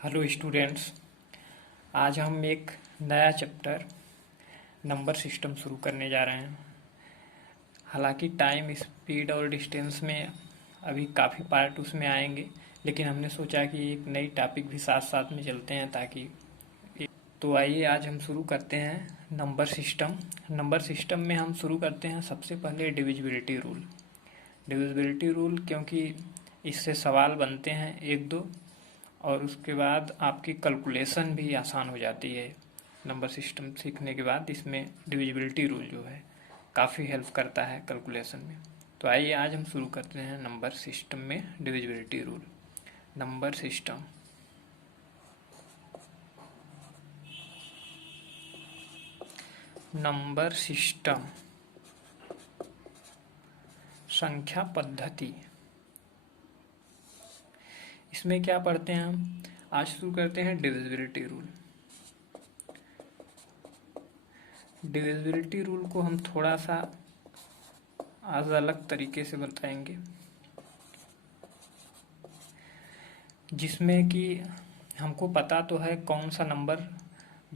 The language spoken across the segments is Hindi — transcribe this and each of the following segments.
Hello students. आज हम एक नया चैप्टर नंबर सिस्टम शुरू करने जा रहे हैं। हालांकि टाइम, स्पीड और डिस्टेंस में अभी काफ़ी पार्ट उसमें आएंगे, लेकिन हमने सोचा कि एक नई टॉपिक भी साथ साथ में चलते हैं ताकि तो आइए आज हम शुरू करते हैं नंबर सिस्टम। नंबर सिस्टम में हम शुरू करते हैं सबसे पहले डिविजिबिलिटी रूल। डिविजिबिलिटी रूल क्योंकि इससे सवाल बनते हैं एक दो, और उसके बाद आपकी कैलकुलेशन भी आसान हो जाती है। नंबर सिस्टम सीखने के बाद इसमें डिविजिबिलिटी रूल जो है काफ़ी हेल्प करता है कैलकुलेशन में। तो आइए आज हम शुरू करते हैं नंबर सिस्टम में divisibility rule. Number system number system संख्या पद्धति। इसमें क्या पढ़ते हैं हम? आज शुरू करते हैं डिविजिबिलिटी रूल। डिविजिबिलिटी रूल को हम थोड़ा सा आज अलग तरीके से बताएंगे, जिसमें कि हमको पता तो है कौन सा नंबर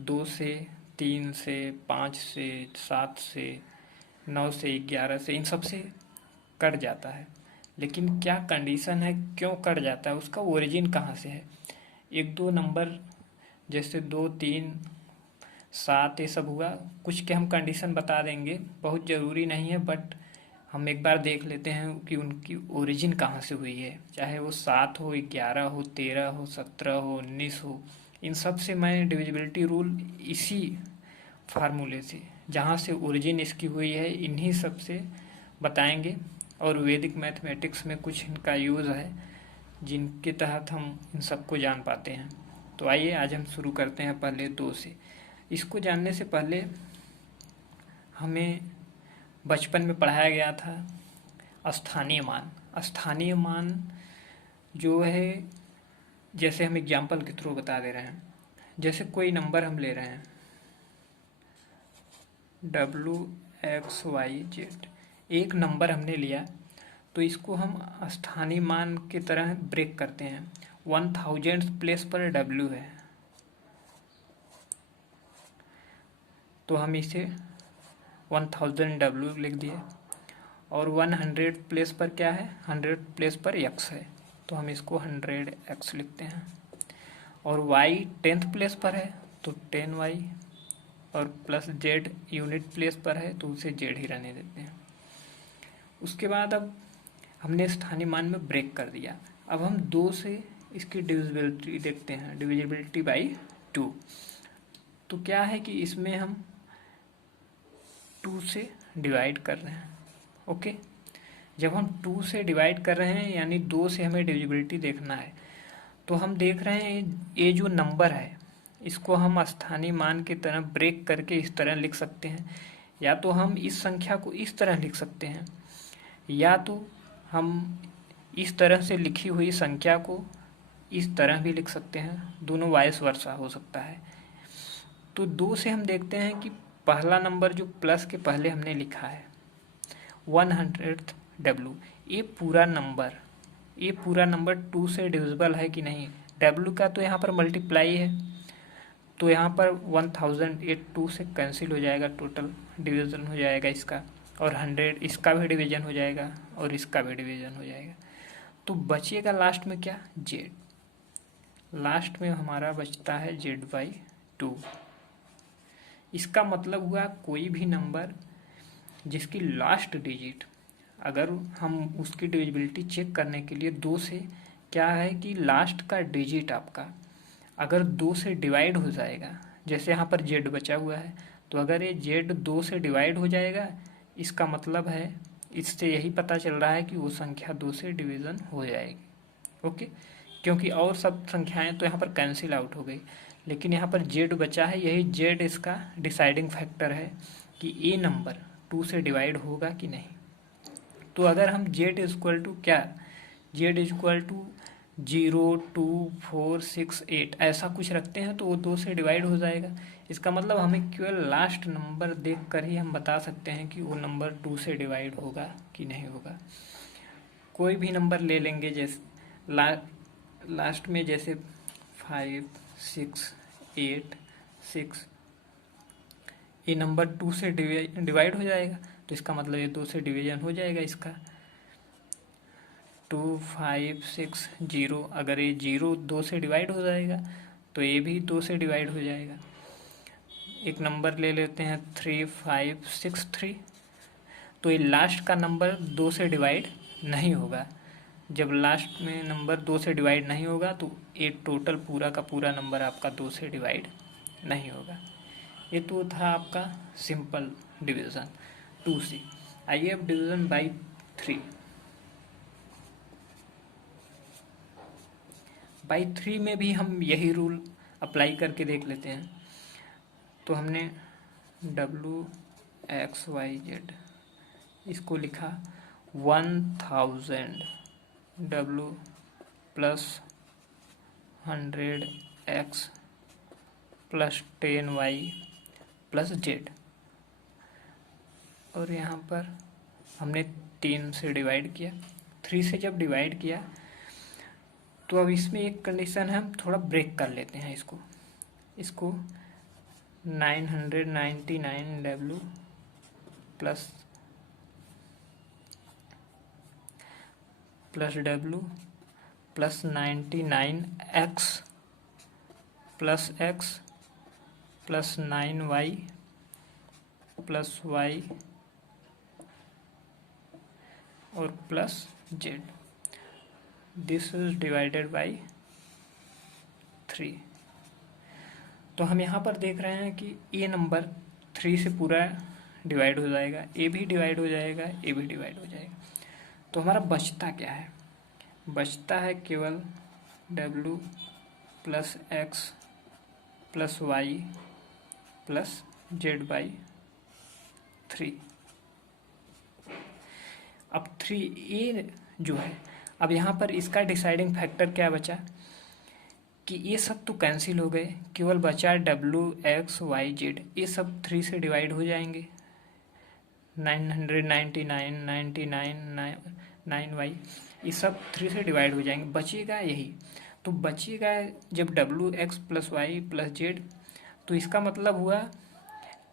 2 से, 3 से, 5 से, 7 से, 9 से, 11 से, इन सब से कट जाता है। लेकिन क्या कंडीशन है, क्यों कट जाता है, उसका ओरिजिन कहाँ से है। एक दो नंबर जैसे 2, 3, 7 ये सब हुआ, कुछ के हम कंडीशन बता देंगे, बहुत ज़रूरी नहीं है, बट हम एक बार देख लेते हैं कि उनकी ओरिजिन कहाँ से हुई है। चाहे वो 7 हो, 11 हो, 13 हो, 17 हो, 19 हो, इन सब से मैं डिविजिबिलिटी रूल इसी फार्मूले से, जहाँ से ओरिजिन इसकी हुई है, इन्हीं सब से बताएंगे। और वैदिक मैथमेटिक्स में कुछ इनका यूज़ है जिनके तहत हम इन सबको जान पाते हैं। तो आइए आज हम शुरू करते हैं पहले 2 से। इसको जानने से पहले हमें बचपन में पढ़ाया गया था स्थानीय मान। स्थानीय मान जो है, जैसे हम एग्जाम्पल के थ्रू बता दे रहे हैं। जैसे कोई नंबर हम ले रहे हैं WXYZ, एक नंबर हमने लिया, तो इसको हम स्थानीय मान की तरह ब्रेक करते हैं। 1000 प्लेस पर W है, तो हम इसे 1000W लिख दिए। और 100 प्लेस पर क्या है, 100 प्लेस पर X है, तो हम इसको 100X लिखते हैं। और Y 10th प्लेस पर है तो 10Y, और प्लस Z यूनिट प्लेस पर है तो उसे Z ही रहने देते हैं। उसके बाद अब हमने स्थानीय मान में ब्रेक कर दिया। अब हम 2 से इसकी डिविजिबिलिटी देखते हैं, डिविजिबिलिटी बाई 2। तो क्या है कि इसमें हम 2 से डिवाइड कर रहे हैं। ओके, जब हम 2 से डिवाइड कर रहे हैं यानी 2 से हमें डिविजिबिलिटी देखना है, तो हम देख रहे हैं ये जो नंबर है इसको हम स्थानीय मान की तरह ब्रेक करके इस तरह लिख सकते हैं। या तो हम इस संख्या को इस तरह लिख सकते हैं, या तो हम इस तरह से लिखी हुई संख्या को इस तरह भी लिख सकते हैं। दोनों वाइस वर्सा हो सकता है। तो 2 से हम देखते हैं कि पहला नंबर जो प्लस के पहले हमने लिखा है 100W, ये पूरा नंबर 2 से डिविजिबल है कि नहीं। W का तो यहाँ पर मल्टीप्लाई है, तो यहाँ पर 1000 ये 2 से कैंसिल हो जाएगा, टोटल डिवीज़न हो जाएगा इसका। और 100 इसका भी डिवीज़न हो जाएगा और इसका भी डिवीज़न हो जाएगा। तो बचेगा लास्ट में क्या, Z। लास्ट में हमारा बचता है Z/2। इसका मतलब हुआ कोई भी नंबर जिसकी लास्ट डिजिट, अगर हम उसकी डिविजिबिलिटी चेक करने के लिए 2 से, क्या है कि लास्ट का डिजिट आपका अगर 2 से डिवाइड हो जाएगा, जैसे यहाँ पर Z बचा हुआ है, तो अगर ये Z 2 से डिवाइड हो जाएगा, इसका मतलब है, इससे यही पता चल रहा है कि वो संख्या 2 से डिवीज़न हो जाएगी। ओके, क्योंकि और सब संख्याएं तो यहाँ पर कैंसिल आउट हो गई, लेकिन यहाँ पर Z बचा है, यही Z इसका डिसाइडिंग फैक्टर है कि ये नंबर 2 से डिवाइड होगा कि नहीं। तो अगर हम Z इक्वल टू क्या, Z इक्वल टू 0, 2, 4, 6, 8 ऐसा कुछ रखते हैं तो वो 2 से डिवाइड हो जाएगा। इसका मतलब हमें केवल लास्ट नंबर देख कर ही हम बता सकते हैं कि वो नंबर 2 से डिवाइड होगा कि नहीं होगा। कोई भी नंबर ले लेंगे, जैसे लास्ट में जैसे 5 6 8 6, ये नंबर 2 से डिवाइड हो जाएगा, तो इसका मतलब ये 2 से डिवीजन हो जाएगा इसका। 2 5 6 0, अगर ये 0 2 से डिवाइड हो जाएगा तो ये भी 2 से डिवाइड हो जाएगा। एक नंबर ले लेते हैं 3 5 6 3, तो ये लास्ट का नंबर 2 से डिवाइड नहीं होगा। जब लास्ट में नंबर 2 से डिवाइड नहीं होगा तो ये टोटल पूरा का पूरा नंबर आपका 2 से डिवाइड नहीं होगा। ये तो था आपका सिंपल डिवीज़न 2 से। आइए अब डिवीज़न बाई 3। बाई 3 में भी हम यही रूल अप्लाई करके देख लेते हैं। तो हमने WXYZ इसको लिखा 1000 W plus 100X plus 10Y plus Z, और यहाँ पर हमने 3 से डिवाइड किया। 3 से जब डिवाइड किया तो अब इसमें एक कंडीशन है, हम थोड़ा ब्रेक कर लेते हैं इसको 999 W plus W plus 99X plus X plus 9Y plus Y और plus Z, this is divided by 3। तो हम यहाँ पर देख रहे हैं कि ये नंबर 3 से पूरा डिवाइड हो जाएगा, ए भी डिवाइड हो जाएगा, ए भी डिवाइड हो जाएगा। तो हमारा बचता क्या है? बचता है केवल W plus X plus Y plus Z by 3। अब 3A जो है, अब यहाँ पर इसका डिसाइडिंग फैक्टर क्या बचा कि ये सब तो कैंसिल हो गए, केवल बचा WXYZ। ये सब 3 से डिवाइड हो जाएंगे, 999 9Y, ये सब 3 से डिवाइड हो जाएंगे, बचेगा यही। तो बचेगा जब WX plus Y plus Z, तो इसका मतलब हुआ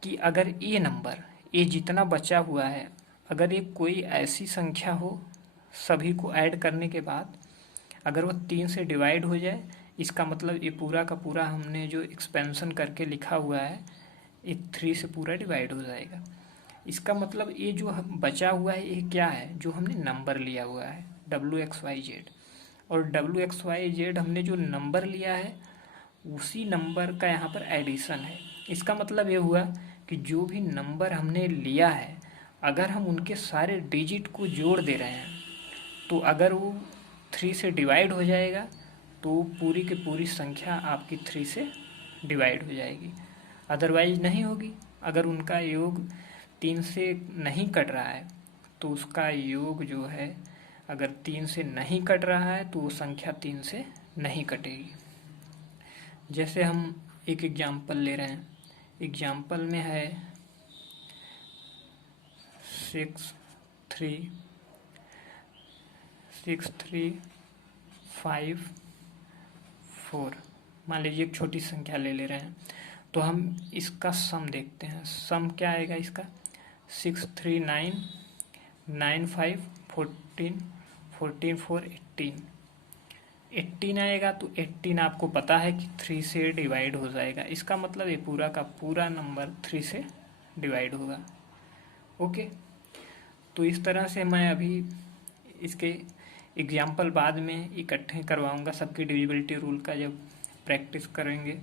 कि अगर ये नंबर, ये जितना बचा हुआ है, अगर ये कोई ऐसी संख्या हो सभी को ऐड करने के बाद अगर वो 3 से डिवाइड हो जाए, इसका मतलब ये पूरा का पूरा हमने जो एक्सपेंशन करके लिखा हुआ है ये 3 से पूरा डिवाइड हो जाएगा। इसका मतलब ये जो बचा हुआ है ये क्या है, जो हमने नंबर लिया हुआ है WXYZ, और WXYZ हमने जो नंबर लिया है उसी नंबर का यहाँ पर एडिशन है। इसका मतलब ये हुआ कि जो भी नंबर हमने लिया है अगर हम उनके सारे डिजिट को जोड़ दे रहे हैं तो अगर वो 3 से डिवाइड हो जाएगा तो पूरी की पूरी संख्या आपकी 3 से डिवाइड हो जाएगी, अदरवाइज नहीं होगी। अगर उनका योग 3 से नहीं कट रहा है तो उसका योग जो है अगर 3 से नहीं कट रहा है तो वो संख्या 3 से नहीं कटेगी। जैसे हम एक एग्जाम्पल ले रहे हैं, एग्जाम्पल में है 6 3 5 4, मान लीजिए एक छोटी संख्या ले रहे हैं, तो हम इसका सम देखते हैं। सम क्या आएगा इसका 6 3 9 9 5 14 14 4 18 आएगा। तो 18 आपको पता है कि 3 से डिवाइड हो जाएगा, इसका मतलब ये पूरा का पूरा नंबर 3 से डिवाइड होगा। ओके, तो इस तरह से मैं अभी इसके एग्जाम्पल बाद में इकट्ठे करवाऊंगा। सबकी डिविजिबिलिटी रूल का जब प्रैक्टिस करेंगे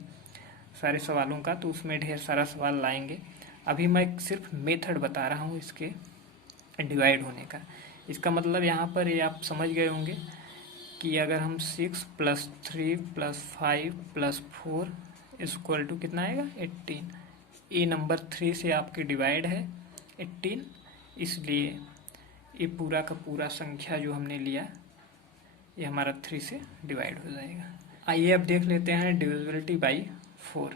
सारे सवालों का तो उसमें ढेर सारा सवाल लाएंगे। अभी मैं सिर्फ मेथड बता रहा हूँ इसके डिवाइड होने का। इसका मतलब यहाँ पर ये आप समझ गए होंगे कि अगर हम 6 plus 3 plus 5 plus 4 equal to कितना आएगा 18, ये नंबर 3 से आपके डिवाइड है 18, इसलिए ये पूरा का पूरा संख्या जो हमने लिया ये हमारा 3 से डिवाइड हो जाएगा। आइए अब देख लेते हैं डिविजिबिलिटी बाई 4।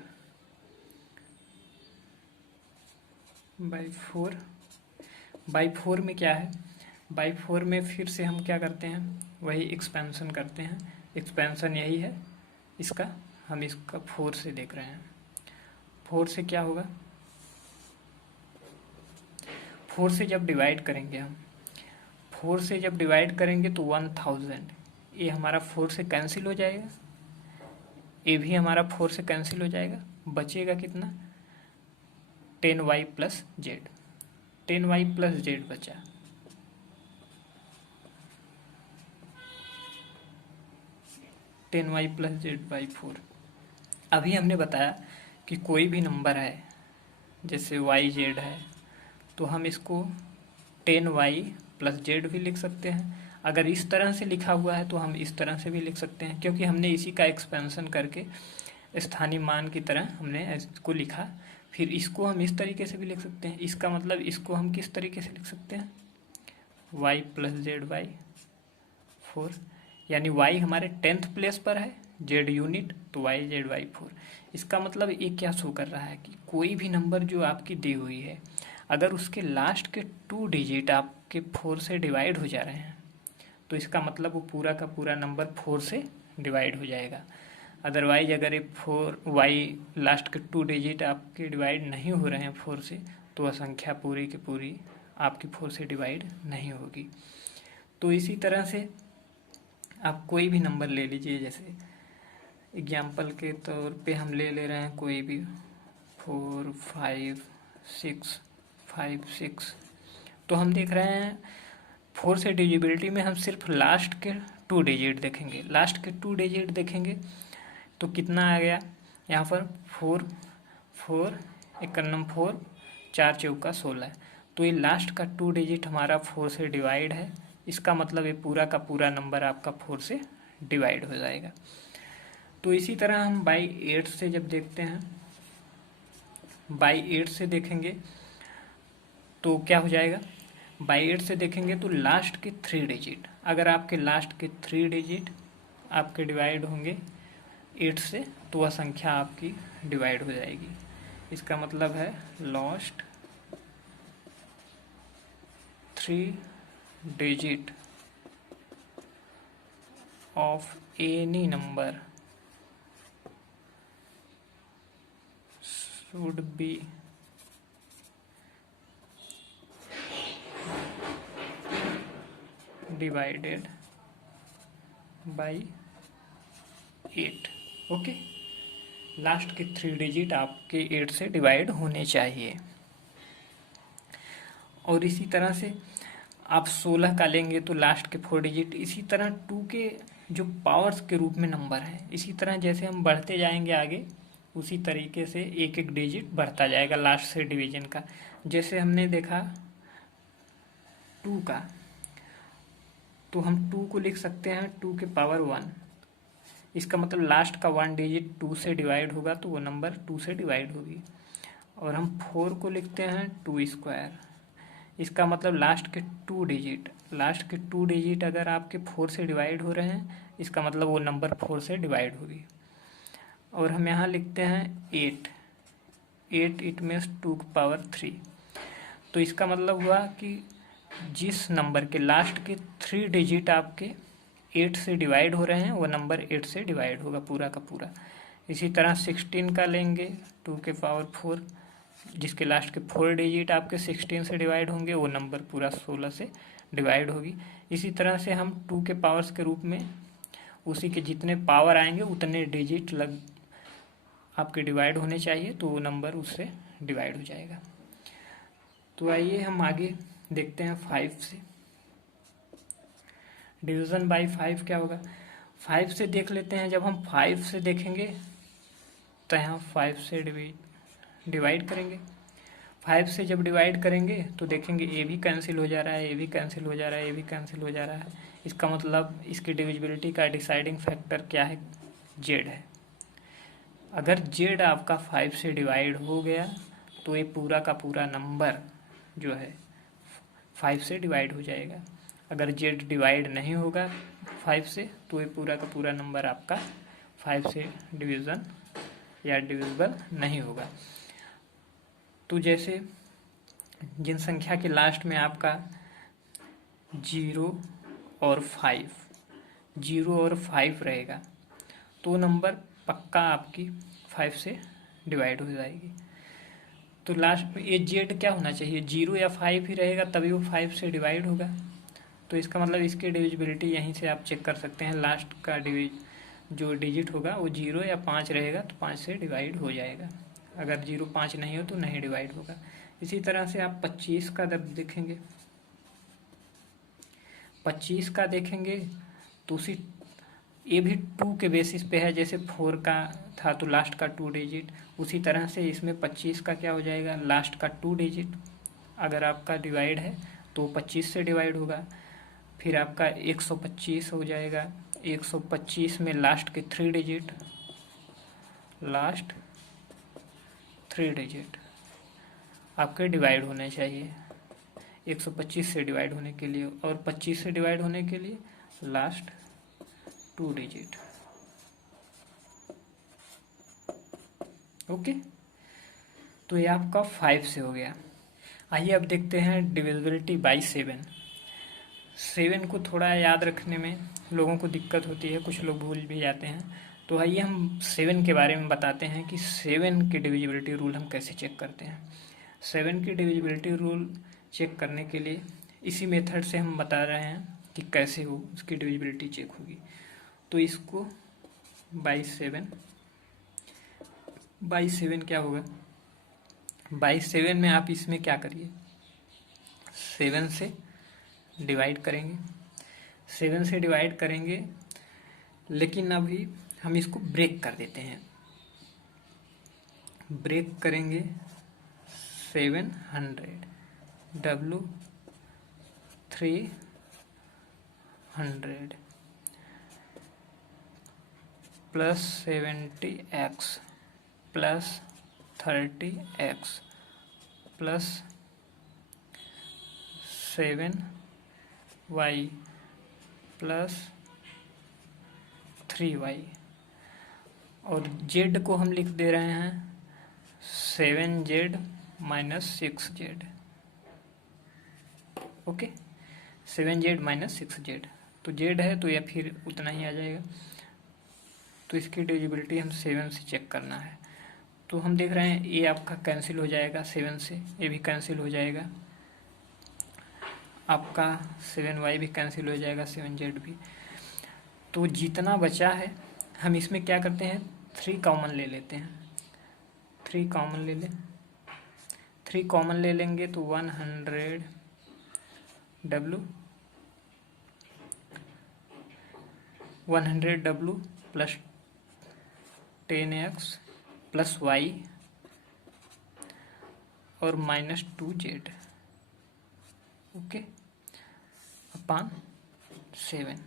बाई 4 में क्या है, बाई 4 में फिर से हम क्या करते हैं, वही एक्सपेंशन करते हैं। एक्सपेंशन यही है, इसका हम इसका 4 से देख रहे हैं। 4 से क्या होगा, 4 से जब डिवाइड करेंगे हम, 4 से जब डिवाइड करेंगे तो 1000, ये हमारा 4 से कैंसिल हो जाएगा, ये भी हमारा 4 से कैंसिल हो जाएगा, बचेगा कितना 10y plus Z, 10y plus Z बचा। Ten Y plus Z by 4। अभी हमने बताया कि कोई भी नंबर है जैसे वाई जेड है तो हम इसको 10y प्लस जेड भी लिख सकते हैं। अगर इस तरह से लिखा हुआ है तो हम इस तरह से भी लिख सकते हैं, क्योंकि हमने इसी का एक्सपेंशन करके स्थानीय मान की तरह हमने इसको लिखा। फिर इसको हम इस तरीके से भी लिख सकते हैं, इसका मतलब इसको हम किस तरीके से लिख सकते हैं, y प्लस जेड बाई 4, यानी y हमारे 10th प्लेस पर है, z यूनिट, तो y जेड बाई 4। इसका मतलब ये क्या शो कर रहा है कि कोई भी नंबर जो आपकी दी हुई है, अगर उसके लास्ट के 2 डिजिट आपके 4 से डिवाइड हो जा रहे हैं तो इसका मतलब वो पूरा का पूरा नंबर 4 से डिवाइड हो जाएगा। अदरवाइज अगर ये 4y लास्ट के 2 डिजिट आपके डिवाइड नहीं हो रहे हैं 4 से, तो वह संख्या पूरी की पूरी आपकी 4 से डिवाइड नहीं होगी। तो इसी तरह से आप कोई भी नंबर ले लीजिए, जैसे एग्जाम्पल के तौर पे हम ले रहे हैं कोई भी 4 5 6 5 6, तो हम देख रहे हैं 4 से डिजिबिलिटी में हम सिर्फ लास्ट के 2 डिजिट देखेंगे। लास्ट के 2 डिजिट देखेंगे तो कितना आ गया यहाँ पर 4 4 1 4 4 चौका 16, तो ये लास्ट का 2 डिजिट हमारा 4 से डिवाइड है। इसका मतलब ये पूरा का पूरा नंबर आपका 4 से डिवाइड हो जाएगा। तो इसी तरह हम बाई 8 से जब देखते हैं, बाई 8 से देखेंगे तो क्या हो जाएगा, बाई 8 से देखेंगे तो लास्ट के 3 डिजिट, अगर आपके लास्ट के 3 डिजिट आपके डिवाइड होंगे 8 से तो वह संख्या आपकी डिवाइड हो जाएगी। इसका मतलब है last 3 digit of any number should be divided by 8। Okay, last के 3 डिजिट आपके 8 से डिवाइड होने चाहिए। और इसी तरह से आप 16 का लेंगे तो लास्ट के 4 डिजिट, इसी तरह 2 के जो पावर्स के रूप में नंबर है, इसी तरह जैसे हम बढ़ते जाएंगे आगे उसी तरीके से एक एक डिजिट बढ़ता जाएगा लास्ट से डिवीजन का। जैसे हमने देखा 2 का, तो हम 2 को लिख सकते हैं 2 के पावर 1, इसका मतलब लास्ट का 1 डिजिट 2 से डिवाइड होगा तो वो नंबर 2 से डिवाइड होगी। और हम 4 को लिखते हैं 2 स्क्वायर, इसका मतलब लास्ट के 2 डिजिट, लास्ट के 2 डिजिट अगर आपके 4 से डिवाइड हो रहे हैं, इसका मतलब वो नंबर 4 से डिवाइड होगी। और हम यहाँ लिखते हैं 8, इट मीन्स 2 की पावर 3, तो इसका मतलब हुआ कि जिस नंबर के लास्ट के 3 डिजिट आपके 8 से डिवाइड हो रहे हैं वो नंबर 8 से डिवाइड होगा पूरा का पूरा। इसी तरह 16 का लेंगे 2 के पावर 4, जिसके लास्ट के 4 डिजिट आपके 16 से डिवाइड होंगे वो नंबर पूरा 16 से डिवाइड होगी। इसी तरह से हम 2 के पावर्स के रूप में उसी के जितने पावर आएंगे उतने डिजिट आपके डिवाइड होने चाहिए, तो वो नंबर उससे डिवाइड हो जाएगा। तो आइए हम आगे देखते हैं 5 से। डिवीज़न बाय 5 क्या होगा, 5 से देख लेते हैं। जब हम 5 से देखेंगे तो यहाँ 5 से डिवाइड करेंगे। 5 से जब डिवाइड करेंगे तो देखेंगे ए भी कैंसिल हो जा रहा है, ए भी कैंसिल हो जा रहा है, ए भी कैंसिल हो जा रहा है। इसका मतलब इसकी डिविजिबिलिटी का डिसाइडिंग फैक्टर क्या है, जेड है। अगर जेड आपका 5 से डिवाइड हो गया तो ये पूरा का पूरा नंबर जो है 5 से डिवाइड हो जाएगा। अगर जेड डिवाइड नहीं होगा 5 से तो ये पूरा का पूरा नंबर आपका 5 से डिवीज़न या डिविजिबल नहीं होगा। तो जैसे जिन संख्या के लास्ट में आपका 0 और 5 रहेगा तो नंबर पक्का आपकी 5 से डिवाइड हो जाएगी। तो लास्ट में ये जेड क्या होना चाहिए, 0 या 5 ही रहेगा तभी वो 5 से डिवाइड होगा। तो इसका मतलब इसकी डिविजिबिलिटी यहीं से आप चेक कर सकते हैं, लास्ट का जो डिजिट होगा वो 0 या 5 रहेगा तो 5 से डिवाइड हो जाएगा। अगर 0 5 नहीं हो तो नहीं डिवाइड होगा। इसी तरह से आप 25 का जब देखेंगे, 25 का देखेंगे तो उसी ये भी 2 के बेसिस पे है, जैसे 4 का था तो लास्ट का 2 डिजिट, उसी तरह से इसमें 25 का क्या हो जाएगा, लास्ट का 2 डिजिट अगर आपका डिवाइड है तो 25 से डिवाइड होगा। फिर आपका 125 हो जाएगा, 125 में लास्ट के 3 डिजिट, लास्ट 3 डिजिट आपके डिवाइड होने चाहिए 125 से डिवाइड होने के लिए, और 25 से डिवाइड होने के लिए लास्ट 2 डिजिट। ओके, तो ये आपका 5 से हो गया। आइए अब देखते हैं डिविजिबिलिटी बाई 7। 7 को थोड़ा याद रखने में लोगों को दिक्कत होती है, कुछ लोग भूल भी जाते हैं। तो आइए हम 7 के बारे में बताते हैं कि 7 की डिविजिबिलिटी रूल हम कैसे चेक करते हैं। 7 की डिविजिबिलिटी रूल चेक करने के लिए इसी मेथड से हम बता रहे हैं कि कैसे वो उसकी डिविजिबिलिटी चेक होगी। तो इसको बाई 7 क्या होगा, बाई 7 में आप इसमें क्या करिए, 7 से डिवाइड करेंगे, 7 से डिवाइड करेंगे, लेकिन अभी हम इसको ब्रेक कर देते हैं। ब्रेक करेंगे 700 W 300 plus 70x plus 30x plus 7y plus 3y, और z को हम लिख दे रहे हैं 7z minus 6z। Okay, 7z minus 6z, तो z है तो या फिर उतना ही आ जाएगा। तो इसकी डिविजिबिलिटी हम 7 से चेक करना है। तो हम देख रहे हैं ये आपका कैंसिल हो जाएगा 7 से, ये भी कैंसिल हो जाएगा, आपका 7y भी कैंसिल हो जाएगा, 7z भी। तो जितना बचा है हम इसमें क्या करते हैं, 3 कॉमन ले लेते हैं। 3 कॉमन ले लें, 3 कॉमन ले लेंगे तो 100 W 100W plus 10x plus y और माइनस 2z, ओके, अपॉन 7।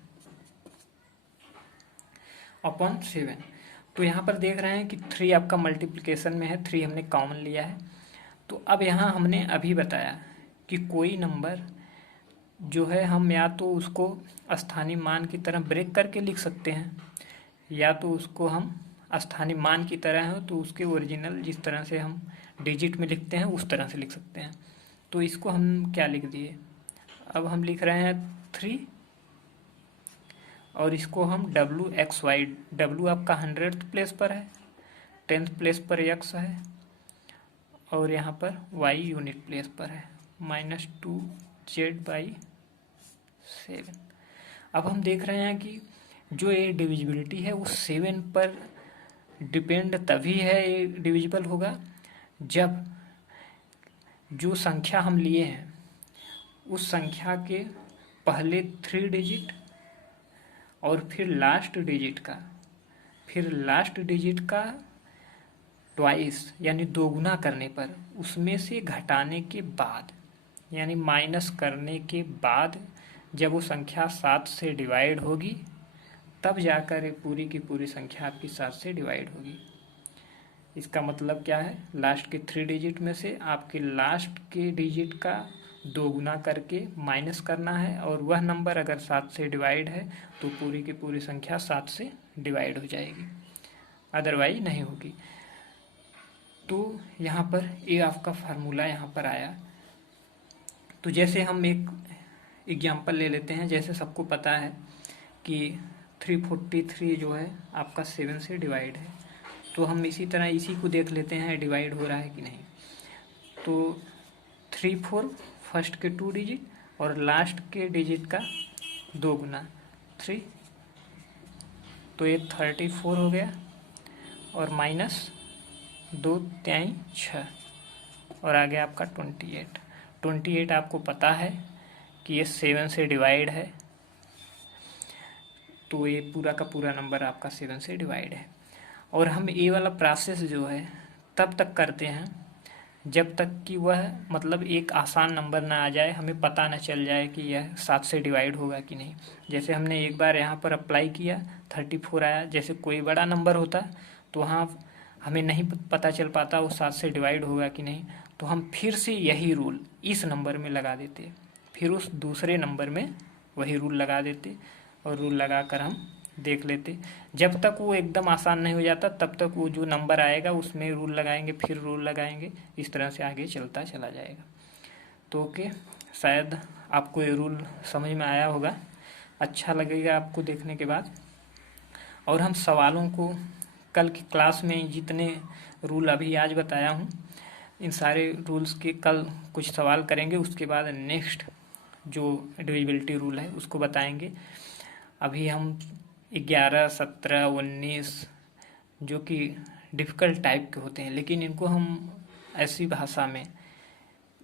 तो यहाँ पर देख रहे हैं कि 3 आपका मल्टीप्लिकेशन में है, 3 हमने कॉमन लिया है। तो अब यहाँ हमने अभी बताया कि कोई नंबर जो है हम या तो उसको स्थानीय मान की तरह ब्रेक करके लिख सकते हैं, या तो उसको हम स्थानीय मान की तरह हो तो उसके ओरिजिनल जिस तरह से हम डिजिट में लिखते हैं उस तरह से लिख सकते हैं। तो इसको हम क्या लिख दिए, अब हम लिख रहे हैं 3 और इसको हम WXY, W आपका 100th प्लेस पर है, 10th प्लेस पर x है और यहाँ पर y यूनिट प्लेस पर है, माइनस 2z/7। अब हम देख रहे हैं कि जो ये डिविजिबिलिटी है वो 7 पर डिपेंड तभी है, ये डिविजिबल होगा जब जो संख्या हम लिए हैं उस संख्या के पहले 3 डिजिट और फिर लास्ट डिजिट का ट्वाइस यानी दोगुना करने पर उसमें से घटाने के बाद यानी माइनस करने के बाद जब वो संख्या 7 से डिवाइड होगी तब जाकर ये पूरी की पूरी संख्या आपकी 7 से डिवाइड होगी। इसका मतलब क्या है, लास्ट के 3 डिजिट में से आपके लास्ट के डिजिट का दोगुना करके माइनस करना है, और वह नंबर अगर 7 से डिवाइड है तो पूरी की पूरी संख्या 7 से डिवाइड हो जाएगी, अदरवाइज नहीं होगी। तो यहाँ पर ये आपका फार्मूला यहाँ पर आया। तो जैसे हम एक एग्जाम्पल ले लेते हैं, जैसे सबको पता है कि 343 जो है आपका 7 से डिवाइड है। तो हम इसी तरह इसी को देख लेते हैं डिवाइड हो रहा है कि नहीं। तो 3 4 फर्स्ट के 2 डिजिट और लास्ट के डिजिट का 2 गुना 3, तो ये 34 हो गया और माइनस 2 3 6 और आ गया आपका 28। 28 आपको पता है कि ये 7 से डिवाइड है, तो ये पूरा का पूरा नंबर आपका 7 से डिवाइड है। और हम ये वाला प्रोसेस जो है तब तक करते हैं जब तक कि वह मतलब एक आसान नंबर ना आ जाए, हमें पता ना चल जाए कि यह 7 से डिवाइड होगा कि नहीं। जैसे हमने एक बार यहाँ पर अप्लाई किया 34 आया, जैसे कोई बड़ा नंबर होता तो वहाँ हमें नहीं पता चल पाता वो 7 से डिवाइड होगा कि नहीं, तो हम फिर से यही रूल इस नंबर में लगा देते, फिर उस दूसरे नंबर में वही रूल लगा देते और रूल लगा कर हम देख लेते। जब तक वो एकदम आसान नहीं हो जाता तब तक वो जो नंबर आएगा उसमें रूल लगाएंगे, फिर रूल लगाएंगे, इस तरह से आगे चलता चला जाएगा। तो ओके, शायद आपको ये रूल समझ में आया होगा, अच्छा लगेगा आपको देखने के बाद। और हम सवालों को कल की क्लास में जितने रूल अभी आज बताया हूँ इन सारे रूल्स के कल कुछ सवाल करेंगे, उसके बाद नेक्स्ट जो डिविजिबिलिटी रूल है उसको बताएंगे। अभी हम 11, 17, 19 जो कि डिफ़िकल्ट टाइप के होते हैं, लेकिन इनको हम ऐसी भाषा में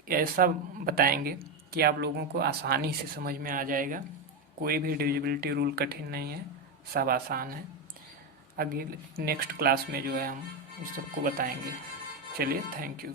ऐसा बताएंगे कि आप लोगों को आसानी से समझ में आ जाएगा। कोई भी डिविजिबिलिटी रूल कठिन नहीं है, सब आसान है। अगले नेक्स्ट क्लास में जो है हम इस सबको बताएंगे। चलिए, थैंक यू।